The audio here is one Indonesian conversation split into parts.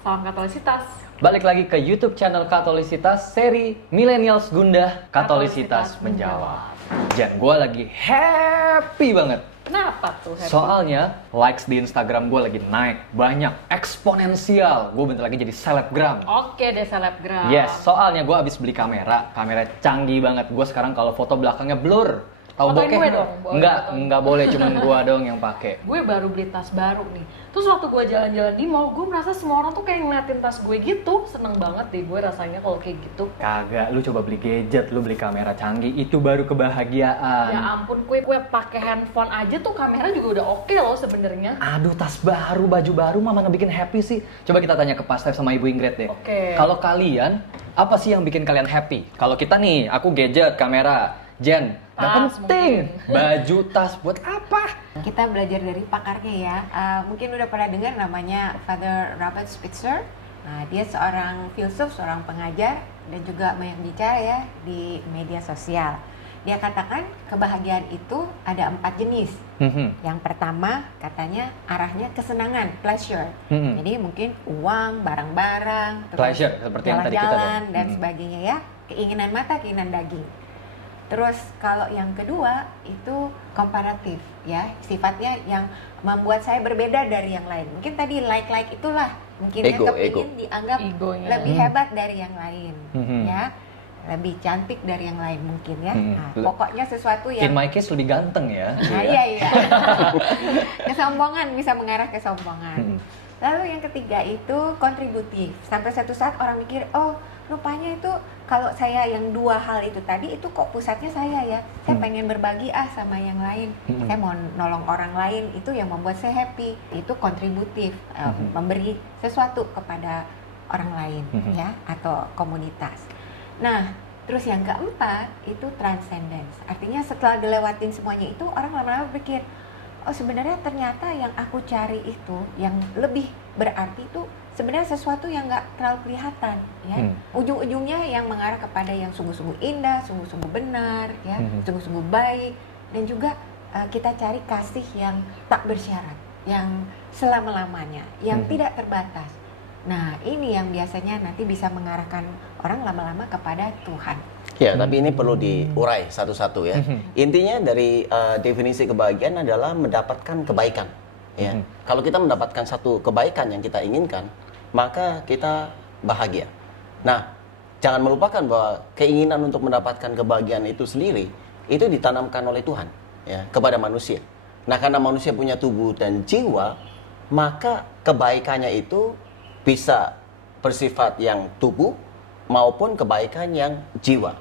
Salam Katolisitas. Balik lagi ke YouTube channel Katolisitas, seri Millennials Gundah, Katolisitas Menjawab. Jan, gue lagi happy banget. Kenapa tuh happy? Soalnya likes di Instagram gue lagi naik banyak, eksponensial. Gue bentar lagi jadi selebgram. Oke deh selebgram. Yes, soalnya gue abis beli kamera canggih banget. Gue sekarang kalau foto belakangnya blur. Tahu Fotoin bokeh? gue dong, boleh Enggak boleh, cuman gue doang yang pakai. Gue baru beli tas baru nih. Terus waktu gue jalan-jalan di mall, gue merasa semua orang tuh kayak ngeliatin tas gue gitu. Seneng banget deh gue rasanya kalau kayak gitu. Kagak, lu coba beli gadget, lu beli kamera canggih, itu baru kebahagiaan. Ya ampun, gue pakai handphone aja tuh kamera juga udah oke loh sebenarnya. Aduh, tas baru, baju baru, mama ngebikin happy sih. Coba kita tanya ke Pak Stef sama Ibu Ingrid deh. Oke. Kalau kalian, apa sih yang bikin kalian happy? Kalau kita nih, aku gadget, kamera, Jen, nggak Tas penting. mungkin. Baju, tas, buat apa? Kita belajar dari pakarnya ya. Mungkin udah pernah dengar namanya Father Robert Spitzer. Nah, dia seorang filsuf, seorang pengajar, dan juga banyak bicara ya di media sosial. Dia katakan kebahagiaan itu ada 4 jenis. Yang pertama katanya arahnya kesenangan, pleasure. Jadi mungkin uang, barang-barang, terus Pleasure, seperti yang tadi kita jalan-jalan dong. dan sebagainya ya. Keinginan mata, keinginan daging. Terus kalau yang kedua itu komparatif ya, sifatnya yang membuat saya berbeda dari yang lain. Mungkin tadi like itulah mungkin Ego, kepingin dianggap Egonya. lebih hebat dari yang lain Mhm. ya, lebih cantik dari yang lain mungkin ya. Mhm. Nah, pokoknya sesuatu In yang my case lebih ganteng ya. nah, iya. Kesombongan bisa mengarah ke kesombongan. Mhm. Lalu yang ketiga itu kontributif. Sampai satu saat orang mikir, oh rupanya itu kalau saya yang dua hal itu tadi itu kok pusatnya saya ya. Saya pengen berbagi sama yang lain. Saya mau nolong orang lain, itu yang membuat saya happy. Itu kontributif, memberi sesuatu kepada orang lain ya atau komunitas. Nah, terus yang keempat itu transcendence. Artinya setelah dilewatin semuanya itu orang lama-lama berpikir, oh sebenarnya ternyata yang aku cari itu yang lebih berarti itu sebenarnya sesuatu yang nggak terlalu kelihatan ya. Ujung-ujungnya yang mengarah kepada yang sungguh-sungguh indah, sungguh-sungguh benar ya, sungguh-sungguh baik, dan juga kita cari kasih yang tak bersyarat, yang selama-lamanya, yang tidak terbatas. Nah, ini yang biasanya nanti bisa mengarahkan orang lama-lama kepada Tuhan. Ya, tapi ini perlu diurai satu-satu ya. Intinya dari definisi kebahagiaan adalah mendapatkan kebaikan. Ya, kalau kita mendapatkan satu kebaikan yang kita inginkan, maka kita bahagia. Nah, jangan melupakan bahwa keinginan untuk mendapatkan kebahagiaan itu sendiri itu ditanamkan oleh Tuhan ya kepada manusia. Nah, karena manusia punya tubuh dan jiwa, maka kebaikannya itu bisa bersifat yang tubuh maupun kebaikan yang jiwa.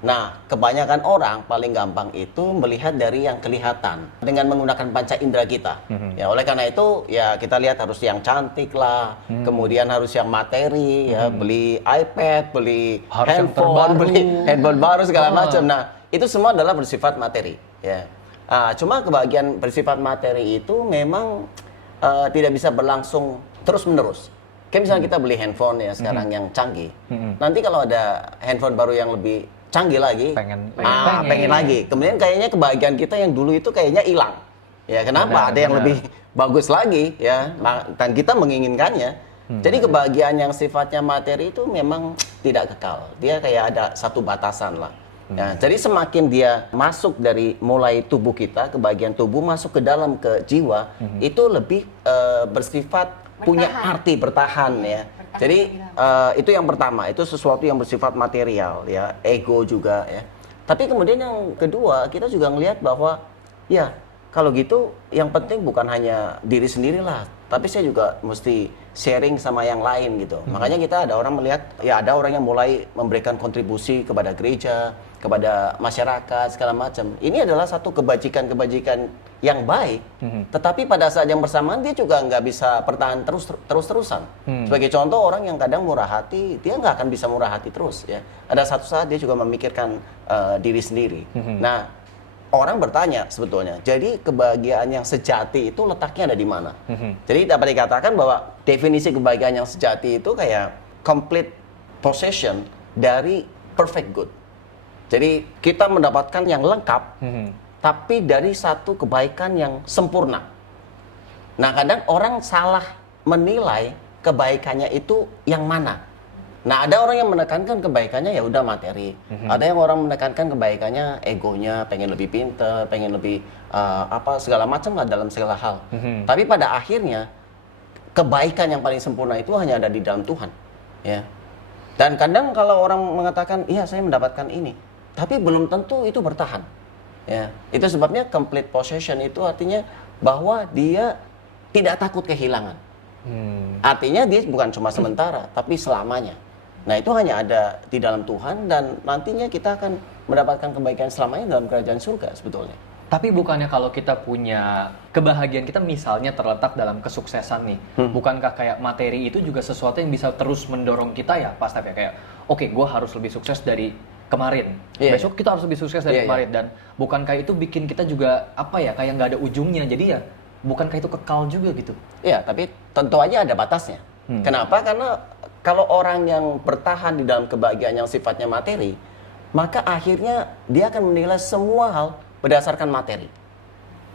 Nah, kebanyakan orang paling gampang itu melihat dari yang kelihatan dengan menggunakan panca indera kita. Ya, oleh karena itu ya kita lihat harus yang cantik lah, kemudian harus yang materi ya, beli iPad, beli Harus yang handphone, terbaru. beli handphone baru segala macam. Nah, itu semua adalah bersifat materi ya. Cuma kebahagiaan bersifat materi itu memang tidak bisa berlangsung terus-menerus. Kayak misalnya kita beli handphone ya sekarang yang canggih. Nanti kalau ada handphone baru yang lebih canggih lagi, pengen lagi. Kemudian kayaknya kebahagiaan kita yang dulu itu kayaknya hilang. Ya kenapa? Ada yang lebih bagus lagi ya. Dan kita menginginkannya. Jadi kebahagiaan yang sifatnya materi itu memang tidak kekal. Dia kayak ada satu batasan lah. Ya, jadi semakin dia masuk dari mulai tubuh kita, kebahagiaan tubuh masuk ke dalam ke jiwa, itu lebih bersifat punya arti bertahan ya. Jadi itu yang pertama, itu sesuatu yang bersifat material ya, ego juga ya. Tapi kemudian yang kedua, kita juga ngelihat bahwa ya kalau gitu yang penting bukan hanya diri sendirilah, tapi saya juga mesti sharing sama yang lain gitu. Makanya kita ada orang melihat ya ada orang yang mulai memberikan kontribusi kepada gereja, kepada masyarakat segala macam. Ini adalah satu kebajikan-kebajikan yang baik, tetapi pada saat yang bersamaan dia juga nggak bisa bertahan terus-terusan. Sebagai contoh orang yang kadang murah hati, dia nggak akan bisa murah hati terus ya. Ada satu saat dia juga memikirkan diri sendiri. Nah, orang bertanya sebetulnya, jadi kebahagiaan yang sejati itu letaknya ada di mana? Jadi dapat dikatakan bahwa definisi kebahagiaan yang sejati itu kayak complete possession dari perfect good. Jadi kita mendapatkan yang lengkap, tapi dari satu kebaikan yang sempurna. Nah, kadang orang salah menilai kebaikannya itu yang mana. Nah, ada orang yang menekankan kebaikannya ya udah materi. Ada yang orang menekankan kebaikannya egonya, pengen lebih pinter, pengen lebih segala macam lah dalam segala hal. Tapi pada akhirnya kebaikan yang paling sempurna itu hanya ada di dalam Tuhan, ya. Dan kadang kalau orang mengatakan, iya saya mendapatkan ini, tapi belum tentu itu bertahan. Ya, itu sebabnya complete possession itu artinya bahwa dia tidak takut kehilangan. Artinya dia bukan cuma sementara, tapi selamanya. Nah, itu hanya ada di dalam Tuhan dan nantinya kita akan mendapatkan kebaikan selamanya dalam kerajaan surga sebetulnya. Tapi bukannya kalau kita punya kebahagiaan kita misalnya terletak dalam kesuksesan nih, bukankah kayak materi itu juga sesuatu yang bisa terus mendorong kita ya, Pak Steph ya, kayak oke, gue harus lebih sukses dari kemarin, besok kita harus lebih sukses dari kemarin, dan bukankah itu bikin kita juga kayak nggak ada ujungnya, jadi ya bukankah itu kekal juga gitu? Iya, tapi tentu aja ada batasnya. Kenapa? Karena kalau orang yang bertahan di dalam kebahagiaan yang sifatnya materi, maka akhirnya dia akan menilai semua hal berdasarkan materi.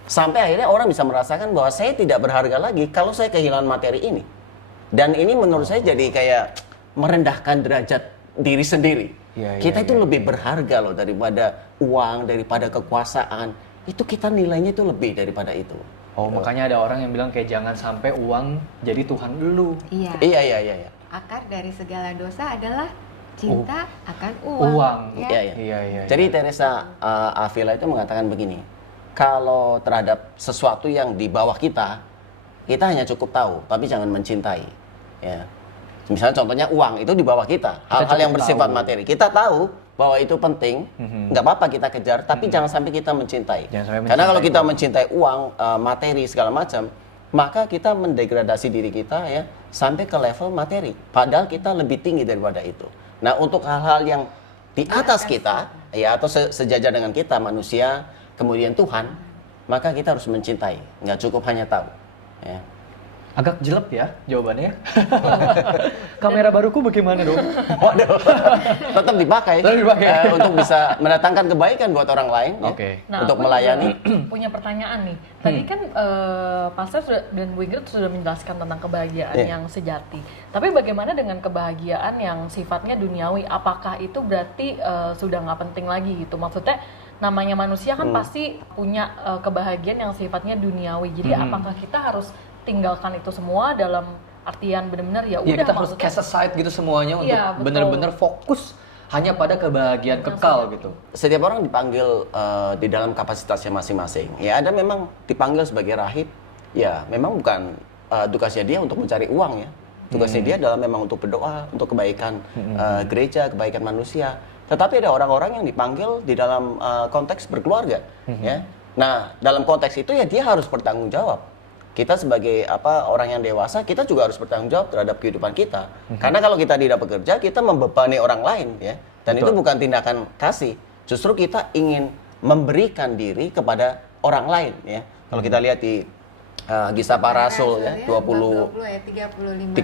Sampai akhirnya orang bisa merasakan bahwa saya tidak berharga lagi kalau saya kehilangan materi ini. Dan ini menurut saya jadi kayak merendahkan derajat diri sendiri. Kita itu lebih berharga loh daripada uang, daripada kekuasaan. Itu kita nilainya itu lebih daripada itu. Oh, makanya ada orang yang bilang kayak jangan sampai uang jadi Tuhan dulu. Iya. Akar dari segala dosa adalah cinta akan uang. Iya. Jadi Teresa Avila itu mengatakan begini, kalau terhadap sesuatu yang di bawah kita hanya cukup tahu, tapi jangan mencintai. Ya. Misalnya contohnya uang itu di bawah kita, hal-hal yang bersifat materi. Kita tahu bahwa itu penting, nggak apa-apa kita kejar, tapi jangan sampai kita mencintai. Karena kalau kita mencintai uang, materi segala macam, maka kita mendegradasi diri kita ya sampai ke level materi. Padahal kita lebih tinggi daripada itu. Nah, untuk hal-hal yang di atas kita, ya atau sejajar dengan kita manusia, kemudian Tuhan, maka kita harus mencintai. Nggak cukup hanya tahu. Ya. Agak jelek ya jawabannya. Kamera baruku bagaimana dong? Waduh, tetap dipakai, untuk bisa mendatangkan kebaikan buat orang lain, Nah, untuk melayani. Punya pertanyaan nih. Tadi kan Pastor dan Bu Ingrid sudah menjelaskan tentang kebahagiaan yang sejati. Tapi bagaimana dengan kebahagiaan yang sifatnya duniawi? Apakah itu berarti sudah nggak penting lagi gitu? Maksudnya namanya manusia kan pasti punya kebahagiaan yang sifatnya duniawi. Jadi apakah kita harus tinggalkan itu semua dalam artian benar-benar ya udah, kita harus cast aside gitu semuanya untuk benar-benar fokus hanya pada kebahagiaan kekal gitu. Setiap orang dipanggil di dalam kapasitasnya masing-masing. Ya ada memang dipanggil sebagai rahib, ya memang bukan tugasnya dia untuk mencari uang ya. Tugasnya dia adalah memang untuk berdoa, untuk kebaikan gereja, kebaikan manusia. Tetapi ada orang-orang yang dipanggil di dalam konteks berkeluarga, ya. Nah, dalam konteks itu ya dia harus bertanggung jawab. Kita sebagai orang yang dewasa, kita juga harus bertanggung jawab terhadap kehidupan kita. Karena kalau kita tidak bekerja, kita membebani orang lain, ya. Dan itu bukan tindakan kasih. Justru kita ingin memberikan diri kepada orang lain, ya. Kalau kita lihat di Kisah Para Rasul ya, 35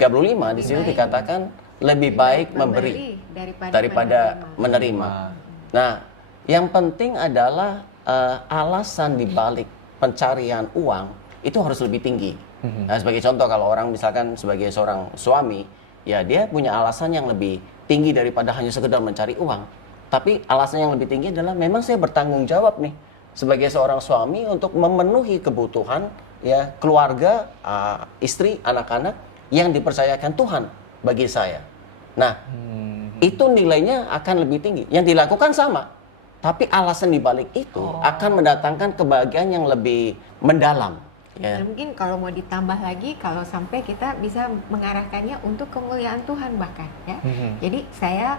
di sini dikatakan lebih baik memberi daripada menerima. Nah, yang penting adalah alasan dibalik pencarian uang itu harus lebih tinggi. Nah, sebagai contoh kalau orang misalkan sebagai seorang suami, ya dia punya alasan yang lebih tinggi daripada hanya sekedar mencari uang. Tapi alasan yang lebih tinggi adalah memang saya bertanggung jawab nih sebagai seorang suami untuk memenuhi kebutuhan ya keluarga, istri, anak-anak yang dipercayakan Tuhan bagi saya. Nah, itu nilainya akan lebih tinggi. Yang dilakukan sama, tapi alasan dibalik itu akan mendatangkan kebahagiaan yang lebih mendalam. Dan mungkin kalau mau ditambah lagi, kalau sampai kita bisa mengarahkannya untuk kemuliaan Tuhan bahkan ya. Jadi saya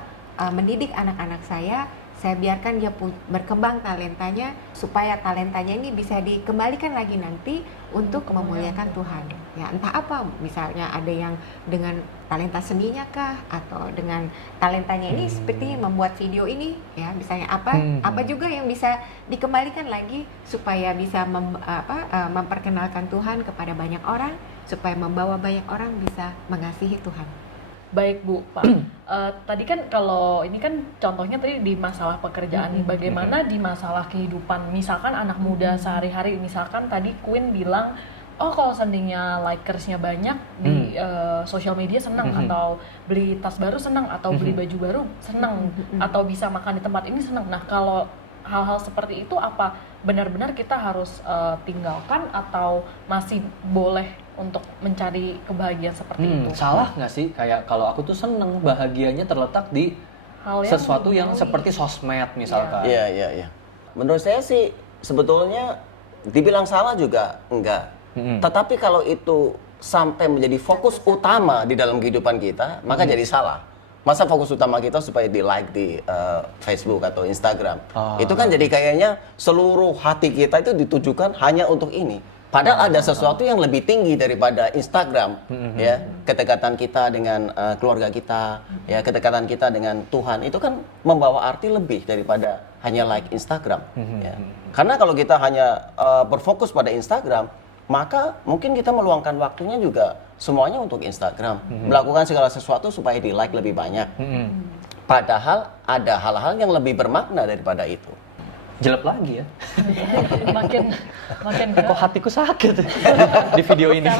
mendidik anak-anak saya biarkan dia berkembang talentanya supaya talentanya ini bisa dikembalikan lagi nanti untuk memuliakan Tuhan. Ya entah apa, misalnya ada yang dengan talenta seninya kah atau dengan talentanya ini seperti membuat video ini ya, misalnya apa juga yang bisa dikembalikan lagi supaya bisa memperkenalkan Tuhan kepada banyak orang, supaya membawa banyak orang bisa mengasihi Tuhan. Baik Bu, Pak. Tadi kan kalau ini kan contohnya tadi di masalah pekerjaan nih. Bagaimana di masalah kehidupan? Misalkan anak muda sehari-hari, misalkan tadi Queen bilang oh kalau seandainya likersnya banyak di sosial media senang, atau beli tas baru senang, atau beli baju baru senang, atau bisa makan di tempat ini senang. Nah kalau hal-hal seperti itu apa benar-benar kita harus tinggalkan atau masih boleh untuk mencari kebahagiaan seperti itu? Salah nggak sih? Kayak kalau aku tuh seneng bahagianya terletak di Hal sesuatu yang duniawi. seperti sosmed misalkan. Iya. Menurut saya sih sebetulnya dibilang salah juga enggak. Tetapi kalau itu sampai menjadi fokus utama di dalam kehidupan kita, maka jadi salah. Masa fokus utama kita supaya di like di Facebook atau Instagram? Itu kan jadi kayaknya seluruh hati kita itu ditujukan hanya untuk ini. Padahal ada sesuatu yang lebih tinggi daripada Instagram, ya, kedekatan kita dengan keluarga kita, ya, kedekatan kita dengan Tuhan itu kan membawa arti lebih daripada hanya like Instagram. Ya. Karena kalau kita hanya berfokus pada Instagram, maka mungkin kita meluangkan waktunya juga semuanya untuk Instagram, melakukan segala sesuatu supaya di like lebih banyak. Padahal ada hal-hal yang lebih bermakna daripada itu. Jelek lagi ya. makin Kok hatiku sakit di video ini.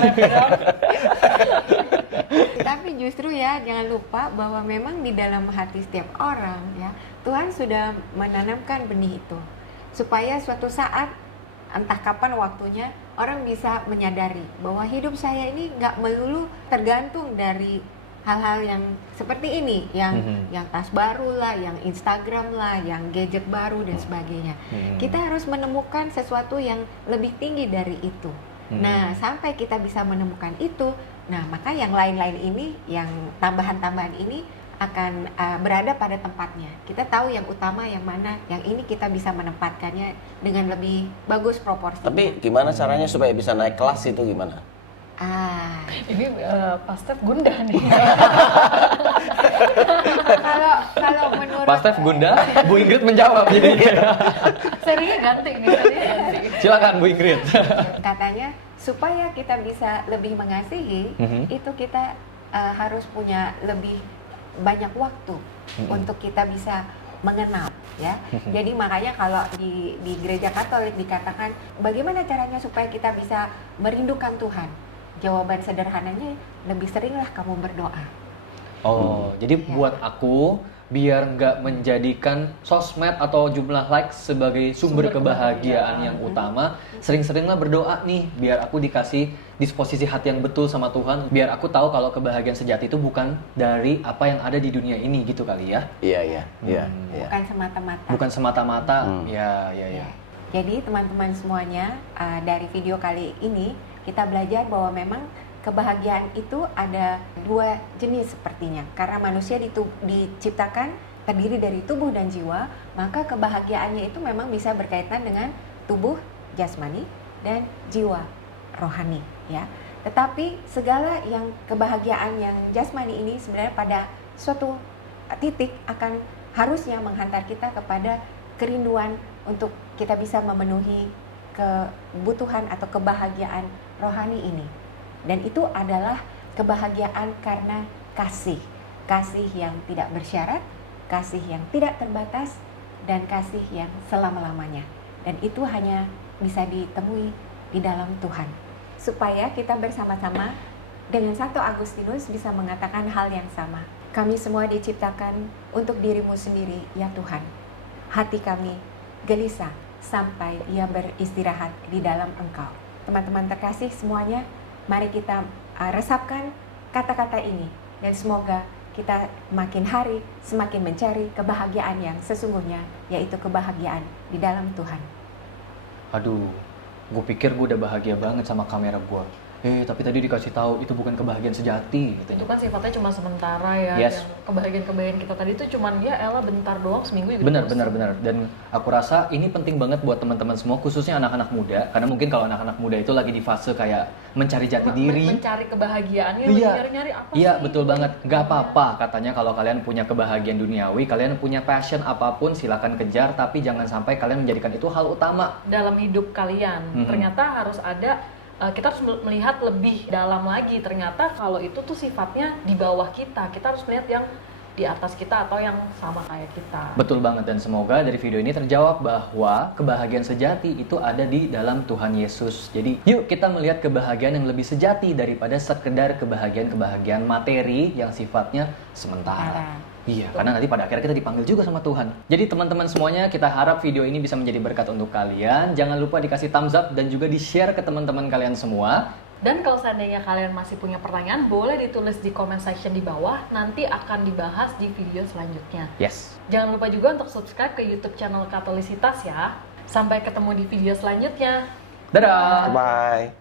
Tapi justru ya jangan lupa bahwa memang di dalam hati setiap orang ya Tuhan sudah menanamkan benih itu supaya suatu saat entah kapan waktunya orang bisa menyadari bahwa hidup saya ini nggak melulu tergantung dari hal-hal yang seperti ini, yang tas baru lah, yang Instagram lah, yang gadget baru dan sebagainya. Kita harus menemukan sesuatu yang lebih tinggi dari itu. Nah, sampai kita bisa menemukan itu, nah maka yang lain-lain ini, yang tambahan-tambahan ini akan berada pada tempatnya. Kita tahu yang utama yang mana, yang ini kita bisa menempatkannya dengan lebih bagus proporsinya. Tapi gimana caranya supaya bisa naik kelas itu gimana? Ini Pastor gundah nih. Kalau menurut Pas Steph Gunda, Bu Ingrid menjawab jadinya. Serinya ganti nih, serinya ganti. Silakan Bu Ingrid. katanya supaya kita bisa lebih mengasihi, itu kita harus punya lebih banyak waktu untuk kita bisa mengenal, ya. Jadi makanya kalau di gereja Katolik dikatakan bagaimana caranya supaya kita bisa merindukan Tuhan. Jawaban sederhananya lebih seringlah kamu berdoa. Jadi buat aku biar nggak menjadikan sosmed atau jumlah likes sebagai sumber kebahagiaan yang utama, sering-seringlah berdoa nih biar aku dikasih disposisi hati yang betul sama Tuhan, biar aku tahu kalau kebahagiaan sejati itu bukan dari apa yang ada di dunia ini gitu kali ya. Iya. Bukan semata-mata. Bukan semata-mata. Ya. Jadi teman-teman semuanya, dari video kali ini kita belajar bahwa memang kebahagiaan itu ada dua jenis sepertinya. Karena manusia diciptakan terdiri dari tubuh dan jiwa, maka kebahagiaannya itu memang bisa berkaitan dengan tubuh jasmani dan jiwa rohani, ya. Tetapi segala yang kebahagiaan yang jasmani ini sebenarnya pada suatu titik akan harusnya menghantar kita kepada kerinduan untuk kita bisa memenuhi kebutuhan atau kebahagiaan rohani ini. Dan itu adalah kebahagiaan karena kasih. Kasih yang tidak bersyarat, kasih yang tidak terbatas, dan kasih yang selama-lamanya. Dan itu hanya bisa ditemui di dalam Tuhan. Supaya kita bersama-sama dengan Santo Agustinus bisa mengatakan hal yang sama. Kami semua diciptakan untuk dirimu sendiri, ya Tuhan. Hati kami gelisah sampai ia beristirahat di dalam Engkau. Teman-teman terkasih semuanya, mari kita resapkan kata-kata ini dan semoga kita makin hari semakin mencari kebahagiaan yang sesungguhnya, yaitu kebahagiaan di dalam Tuhan. Aduh, gue pikir gue udah bahagia banget sama kamera gue. Tapi tadi dikasih tahu itu bukan kebahagiaan sejati gitu. Itu kan sifatnya cuma sementara ya. Yes. Yang kebahagiaan kita tadi itu cuman ya elah bentar doang, seminggu juga. Benar. Dan aku rasa ini penting banget buat teman-teman semua, khususnya anak-anak muda, karena mungkin kalau anak-anak muda itu lagi di fase kayak mencari jati diri, mencari kebahagiaannya, Iya. nyari-nyari apa sih? Iya, betul banget. Gak apa-apa katanya kalau kalian punya kebahagiaan duniawi, kalian punya passion apapun silakan kejar, tapi jangan sampai kalian menjadikan itu hal utama dalam hidup kalian. Ternyata harus ada, kita harus melihat lebih dalam lagi. Ternyata kalau itu tuh sifatnya di bawah kita harus melihat yang di atas kita atau yang sama kayak kita. Betul banget, dan semoga dari video ini terjawab bahwa kebahagiaan sejati itu ada di dalam Tuhan Yesus. Jadi yuk kita melihat kebahagiaan yang lebih sejati daripada sekedar kebahagiaan materi yang sifatnya sementara. Iya, karena nanti pada akhirnya kita dipanggil juga sama Tuhan. Jadi teman-teman semuanya, kita harap video ini bisa menjadi berkat untuk kalian. Jangan lupa dikasih thumbs up dan juga di-share ke teman-teman kalian semua. Dan kalau seandainya kalian masih punya pertanyaan, boleh ditulis di comment section di bawah. Nanti akan dibahas di video selanjutnya. Yes. Jangan lupa juga untuk subscribe ke YouTube channel Katolisitas ya. Sampai ketemu di video selanjutnya. Dadah! Bye.